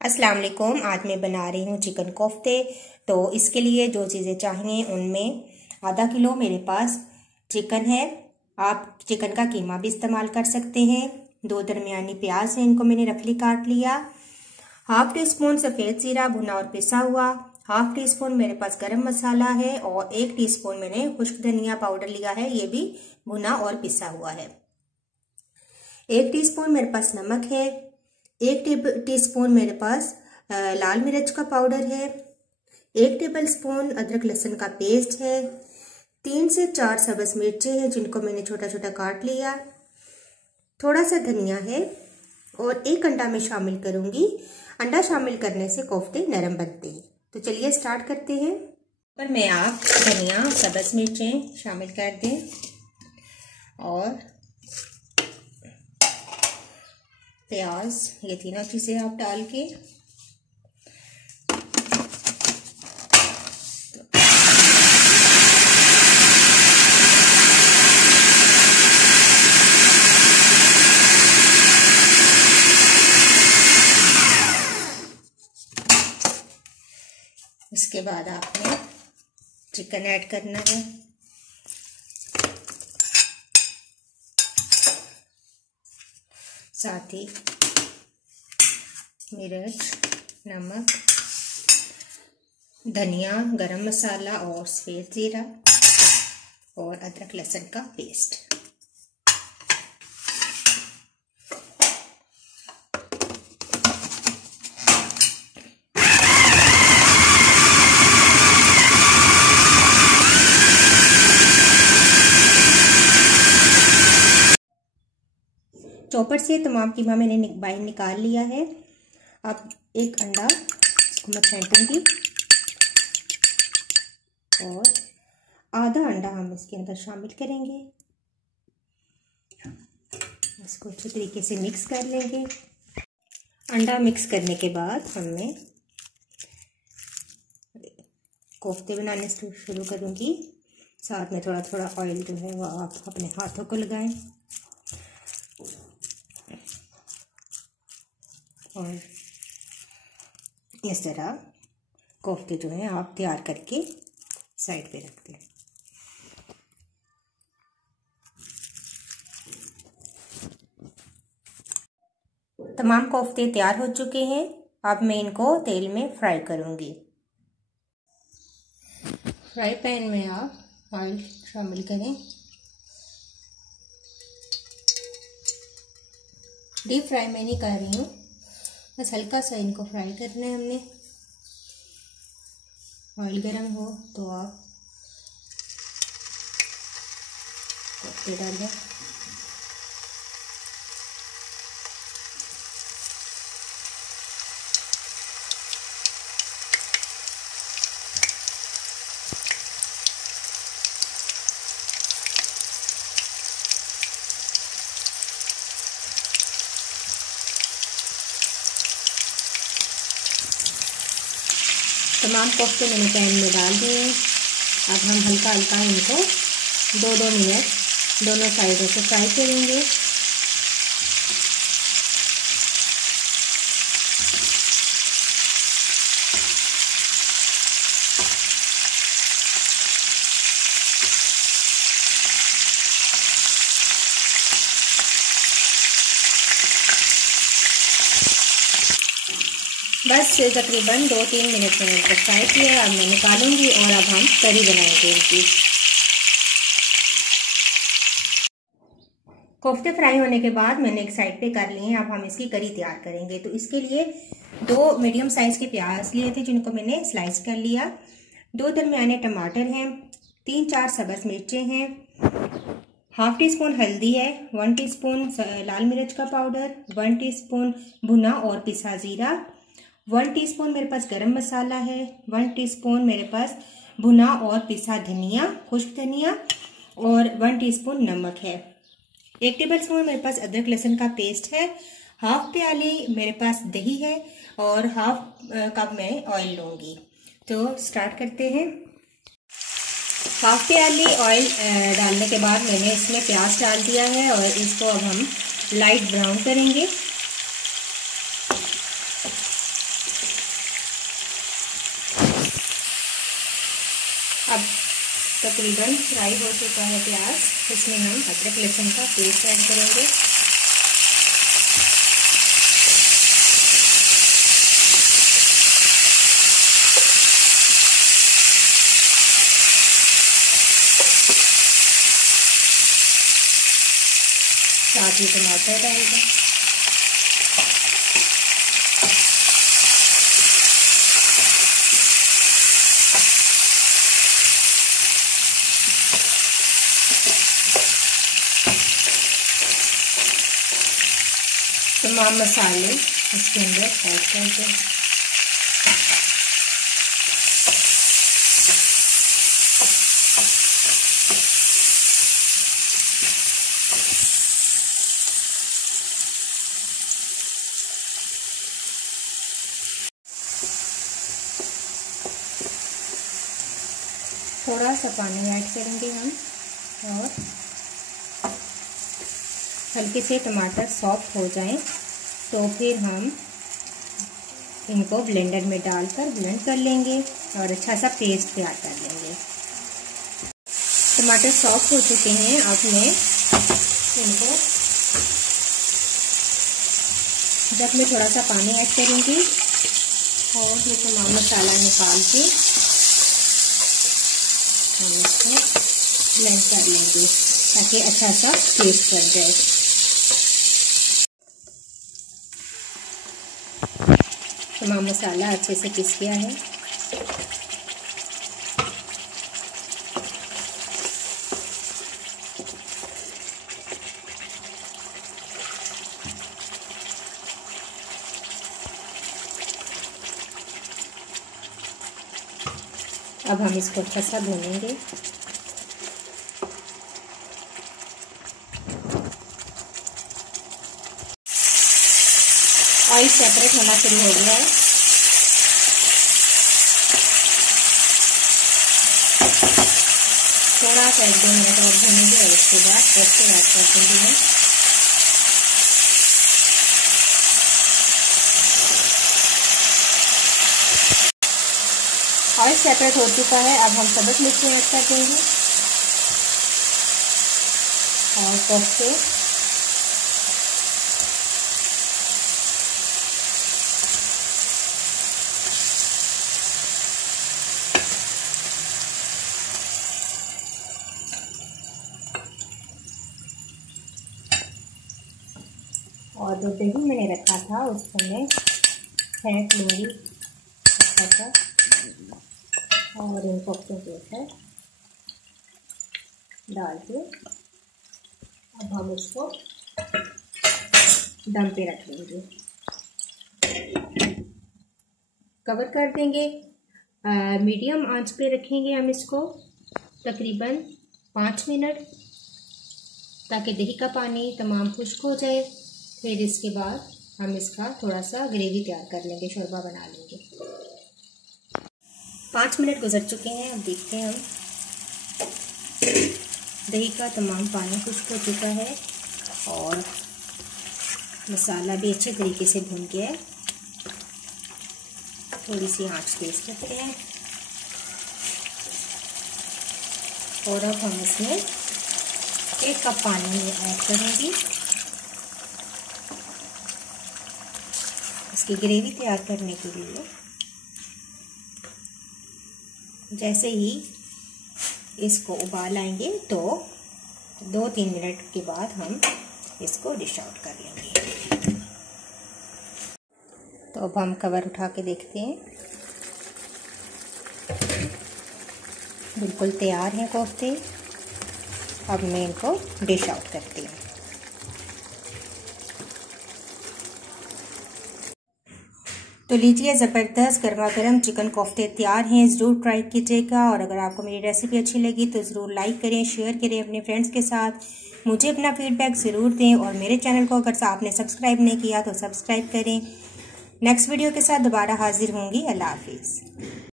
अस्सलाम वालेकुम। आज मैं बना रही हूँ चिकन कोफ्ते। तो इसके लिए जो चीज़ें चाहिए उनमें आधा किलो मेरे पास चिकन है। आप चिकन का कीमा भी इस्तेमाल कर सकते हैं। 2 दरमियानी प्याज हैं, इनको मैंने रफली काट लिया। हाफ टी स्पून सफ़ेद ज़ीरा भुना और पिसा हुआ। हाफ टी स्पून मेरे पास गरम मसाला है और 1 टीस्पून मैंने खुश्क धनिया पाउडर लिया है, ये भी भुना और पिसा हुआ है। 1 टीस्पून मेरे पास नमक है। 1 टीस्पून मेरे पास लाल मिर्च का पाउडर है। 1 टेबल स्पून अदरक लहसुन का पेस्ट है। 3 से 4 सब्ज़ मिर्चें हैं, जिनको मैंने छोटा छोटा काट लिया। थोड़ा सा धनिया है और 1 अंडा मैं शामिल करूंगी। अंडा शामिल करने से कोफ्ते नरम बनते हैं। तो चलिए स्टार्ट करते हैं। पर मैं आप धनिया सब्ज़ मिर्चें शामिल कर दें और प्याज, ये तीनों चीज़ें आप डाल के उसके बाद आपने चिकन ऐड करना है। साथ ही मिर्च, नमक, धनिया, गरम मसाला और सफ़ेद ज़ीरा और अदरक लहसुन का पेस्ट। चॉपर से तमाम कीमा मैंने बाहर निकाल लिया है। अब 1 अंडा इसको मैं फेंटूंगी और आधा अंडा हम इसके अंदर शामिल करेंगे। इसको अच्छे तरीके से मिक्स कर लेंगे। अंडा मिक्स करने के बाद हमने कोफ्ते बनाने से शुरू करूंगी। साथ में थोड़ा थोड़ा ऑयल जो है वो आप अपने हाथों को लगाएं और इस तरह कोफ्ते जो हैं आप तैयार करके साइड पे रख दें। तमाम कोफ्ते तैयार हो चुके हैं। अब मैं इनको तेल में फ्राई करूंगी। फ्राई पैन में आप ऑयल शामिल करें। डीप फ्राई मैं नहीं कर रही हूँ, बस हल्का सा इनको फ्राई करना है हमने। ऑयल गरम हो तो आप कोफ्ते डालें। तमाम कोफ्ते मैंने पैन में डाल दिए हैं। अब हम हल्का हल्का इनको 2-2 मिनट दोनों साइडों से फ्राई करेंगे। बस तकरीबन 2-3 मिनट मैंने इनको फ्राई किया। अब मैं निकालूंगी और अब हम करी बनाएंगे इनकी। कोफ्ते फ्राई होने के बाद मैंने एक साइड पे कर लिए हैं। अब हम इसकी करी तैयार करेंगे। तो इसके लिए 2 मीडियम साइज के प्याज लिए थे, जिनको मैंने स्लाइस कर लिया। 2 दरमियाने टमाटर हैं। 3-4 सब्ज़ मिर्चें हैं। हाफ टी स्पून हल्दी है। 1 टीस्पून लाल मिर्च का पाउडर। 1 टीस्पून भुना और पिसा ज़ीरा। 1 टीस्पून मेरे पास गरम मसाला है। 1 टीस्पून मेरे पास भुना और पिसा धनिया, खुश्क धनिया और 1 टीस्पून नमक है। 1 टेबल स्पून मेरे पास अदरक लहसुन का पेस्ट है। हाफ प्याली मेरे पास दही है और हाफ कप मैं ऑयल लूँगी। तो स्टार्ट करते हैं। हाफ प्याली ऑयल डालने के बाद मैंने इसमें प्याज डाल दिया है और इसको अब हम लाइट ब्राउन करेंगे। अब तकरीबन फ्राई हो चुका है प्याज, इसमें हम अदरक लहसुन का पेस्ट ऐड करेंगे। साथ ही टमाटर डाल दें। तमाम मसाले इसके अंदर ऐड कर दें। थोड़ा सा पानी ऐड करेंगे हम, और हल्के से टमाटर सॉफ्ट हो जाएं तो फिर हम इनको ब्लेंडर में डालकर ब्लेंड कर लेंगे और अच्छा सा पेस्ट तैयार कर लेंगे। टमाटर सॉफ्ट हो चुके हैं, अब मैं इनको जब मैं थोड़ा सा पानी ऐड करूँगी और ये तमाम मसाला निकाल के हम इसको ब्लेंड कर लेंगे ताकि अच्छा सा पेस्ट बन जाए। तमाम मसाला अच्छे से पिस गया है। अब हम इसको अच्छा सा भूनेंगे। ऑयल सेपरेट होना शुरू हो गया है। थोड़ा सा 1-2 मिनट और भूनेंगे और उसके बाद पोस्ते ऐड कर देंगे हम। ऑयल सेपरेट हो चुका है, अब हम सबक मिर्ची ऐड कर देंगे और पोस्ते और जो दही मैंने रखा था उसको मैं फेंट लूँगी अच्छा सा और इन कोफ्तों के ऊपर डाल के अब हम इसको दम पे रख देंगे, कवर कर देंगे। मीडियम आंच पे रखेंगे हम इसको तकरीबन 5 मिनट ताकि दही का पानी तमाम खुश्क हो जाए। फिर इसके बाद हम इसका थोड़ा सा ग्रेवी तैयार कर लेंगे, शोरबा बना लेंगे। 5 मिनट गुजर चुके हैं, अब देखते हैं हम दही का तमाम पानी खुश्क हो चुका है और मसाला भी अच्छे तरीके से भून गया है। थोड़ी सी आंच तेज करते हैं और अब हम इसमें 1 कप पानी ऐड करेंगे। इसकी ग्रेवी तैयार करने के लिए जैसे ही इसको उबाल आएंगे तो 2-3 मिनट के बाद हम इसको डिश आउट कर लेंगे। तो अब हम कवर उठा के देखते हैं, बिल्कुल तैयार हैं कोफ्ते। अब मैं इनको डिश आउट करती हूँ। तो लीजिए, ज़बरदस्त गर्मा गर्म चिकन कोफ्ते तैयार हैं। ज़रूर ट्राई कीजिएगा और अगर आपको मेरी रेसिपी अच्छी लगी तो ज़रूर लाइक करें, शेयर करें अपने फ्रेंड्स के साथ। मुझे अपना फीडबैक ज़रूर दें और मेरे चैनल को अगर आपने सब्सक्राइब नहीं किया तो सब्सक्राइब करें। नेक्स्ट वीडियो के साथ दोबारा हाजिर होंगी। अल्लाह हाफिज़।